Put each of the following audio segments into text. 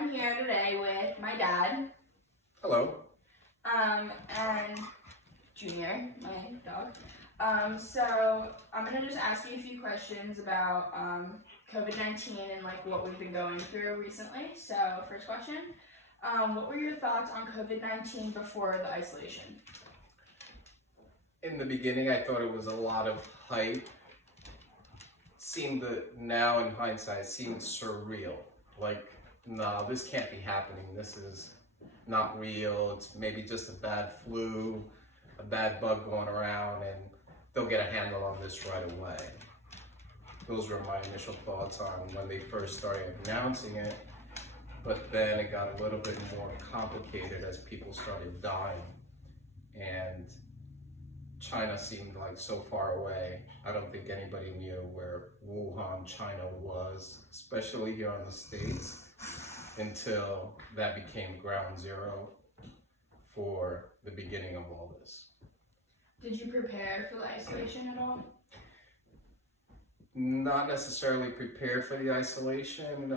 I'm here today with my dad, Hello. and Junior, my dog. So I'm gonna just ask you a few questions about COVID-19 and like what we've been going through recently. So first question, what were your thoughts on COVID-19 before the isolation? In the beginning, I thought it was a lot of hype. Now in hindsight, seemed surreal. Like, no, this can't be happening. This is not real. It's maybe just a bad flu, a bad bug going around, and they'll get a handle on this right away. Those were my initial thoughts on when they first started announcing it. But then it got a little bit more complicated as people started dying. And China seemed like so far away. I don't think anybody knew where Wuhan, China was, especially here in the States, until that became ground zero for the beginning of all this. Did you prepare for the isolation at all? Not necessarily prepared for the isolation.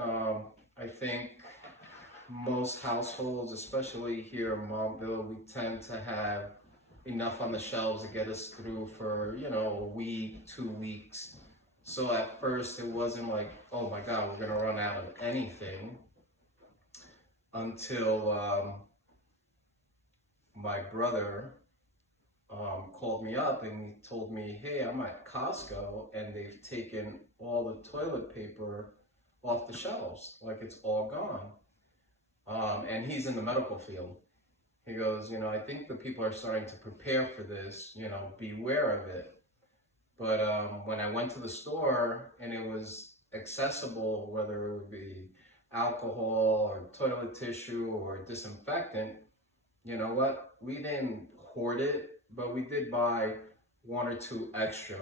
I think most households, especially here in Montville, we tend to have enough on the shelves to get us through for, a week, 2 weeks. So at first it wasn't like, oh my God, we're gonna run out of anything, until my brother called me up and he told me, hey, I'm at Costco and they've taken all the toilet paper off the shelves, like it's all gone. And he's in the medical field. He goes, I think the people are starting to prepare for this, beware of it. But when I went to the store and it was accessible, whether it would be alcohol or toilet tissue or disinfectant, you know what? We didn't hoard it, but we did buy 1 or 2 extra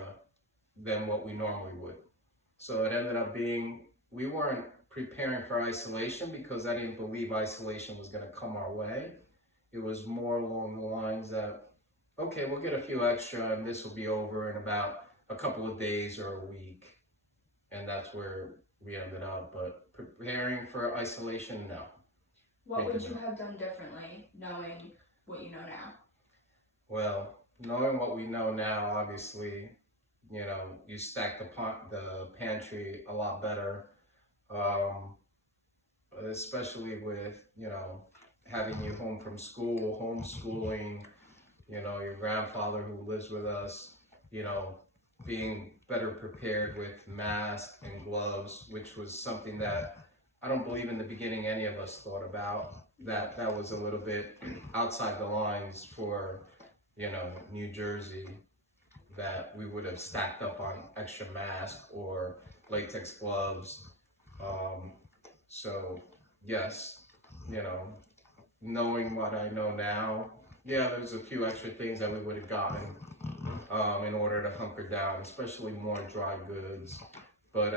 than what we normally would. So it ended up being, we weren't preparing for isolation because I didn't believe isolation was going to come our way. It was more along the lines that, okay, we'll get a few extra and this will be over in about a couple of days or a week. And that's where we ended up. But preparing for isolation, no. What would you have done differently knowing what you know now? Well, knowing what we know now, obviously, you stack the pantry a lot better, especially with, having you home from school, homeschooling, your grandfather who lives with us, being better prepared with masks and gloves, which was something that I don't believe in the beginning any of us thought about. That was a little bit outside the lines for, New Jersey, that we would have stacked up on extra masks or latex gloves. So yes, knowing what I know now, yeah, there's a few extra things that we would have gotten in order to hunker down, especially more dry goods. But,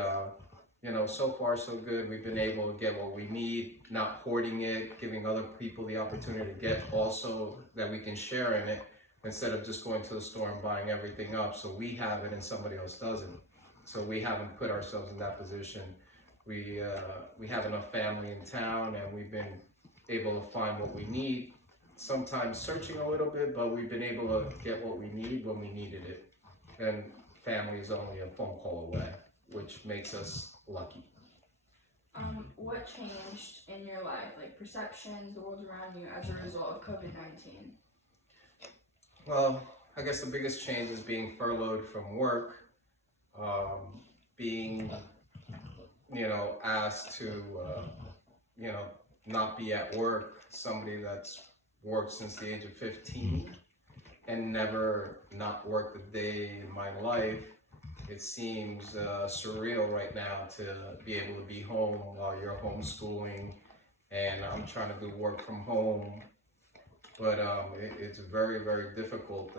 so far so good. We've been able to get what we need, not hoarding it, giving other people the opportunity to get also that we can share in it instead of just going to the store and buying everything up. So we have it and somebody else doesn't. So we haven't put ourselves in that position. We have enough family in town and we've been able to find what we need, sometimes searching a little bit, but we've been able to get what we need when we needed it. And family is only a phone call away, which makes us lucky. What changed in your life, like perceptions, the world around you as a result of COVID-19? Well, I guess the biggest change is being furloughed from work, being, asked to, not be at work. Somebody that's worked since the age of 15 and never not worked a day in my life. It seems surreal right now to be able to be home while you're homeschooling, and I'm trying to do work from home. But it's very, very difficult,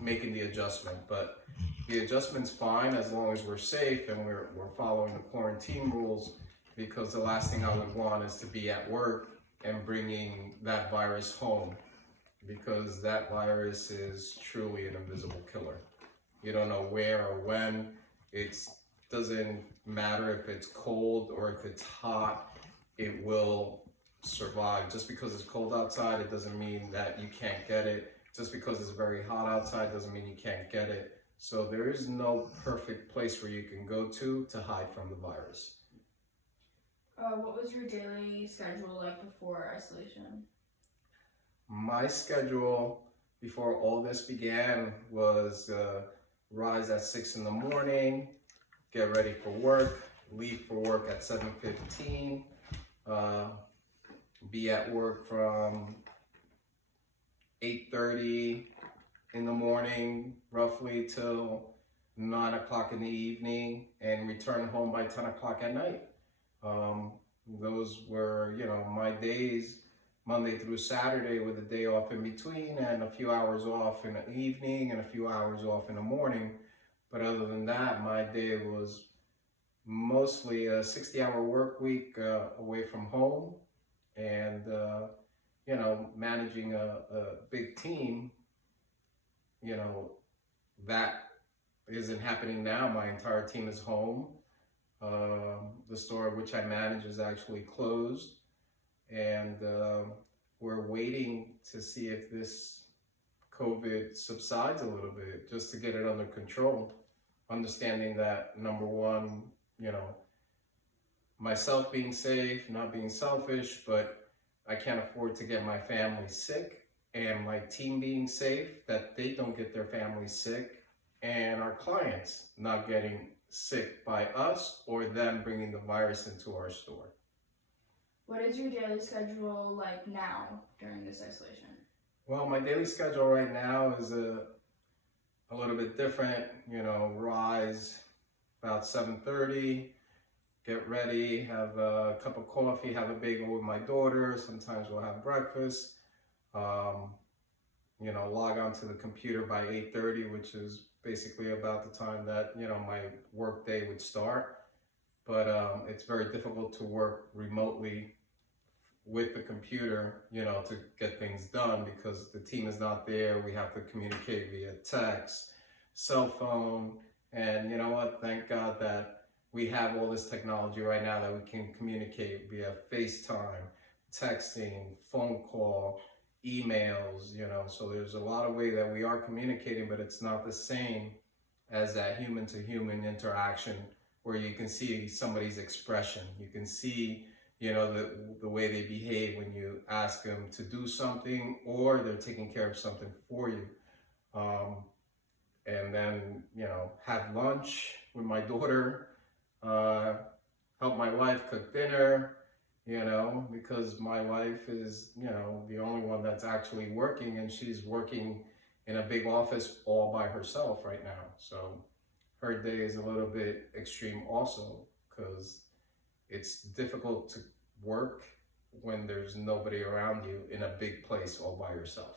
making the adjustment. But the adjustment's fine as long as we're safe and we're following the quarantine rules, because the last thing I would want is to be at work and bringing that virus home, because that virus is truly an invisible killer. You don't know where or when it's doesn't matter if it's cold or if it's hot, it will survive. Just because it's cold outside, it doesn't mean that you can't get it. Just because it's very hot outside doesn't mean you can't get it. So there is no perfect place where you can go to hide from the virus. What was your daily schedule like before isolation? My schedule before all this began was rise at 6 in the morning, get ready for work, leave for work at 7:15, be at work from 8:30 in the morning roughly till 9 o'clock in the evening, and return home by 10 o'clock at night. Those were, my days, Monday through Saturday, with a day off in between and a few hours off in the evening and a few hours off in the morning. But other than that, my day was mostly a 60-hour work week away from home, and managing a big team. That isn't happening now. My entire team is home. The store which I manage is actually closed, and we're waiting to see if this COVID subsides a little bit, just to get it under control. Understanding that, number one, myself being safe, not being selfish, but I can't afford to get my family sick, and my team being safe, that they don't get their families sick, and our clients not getting sick by us or them bringing the virus into our store. What is your daily schedule like now during this isolation? Well, my daily schedule right now is a little bit different. Rise about 7:30, get ready, have a cup of coffee, have a bagel with my daughter. Sometimes we'll have breakfast. Log onto the computer by 8:30, which is basically about the time that, my work day would start. But it's very difficult to work remotely with the computer, to get things done, because the team is not there. We have to communicate via text, cell phone, and you know what? Thank God that we have all this technology right now that we can communicate via FaceTime, texting, phone call, emails, so there's a lot of way that we are communicating, but it's not the same as that human to human interaction where you can see somebody's expression. You can see, the way they behave when you ask them to do something, or they're taking care of something for you. And then, have lunch with my daughter, help my wife cook dinner, because my wife is, the only one that's actually working, and she's working in a big office all by herself right now. So her day is a little bit extreme also, because it's difficult to work when there's nobody around you in a big place all by yourself.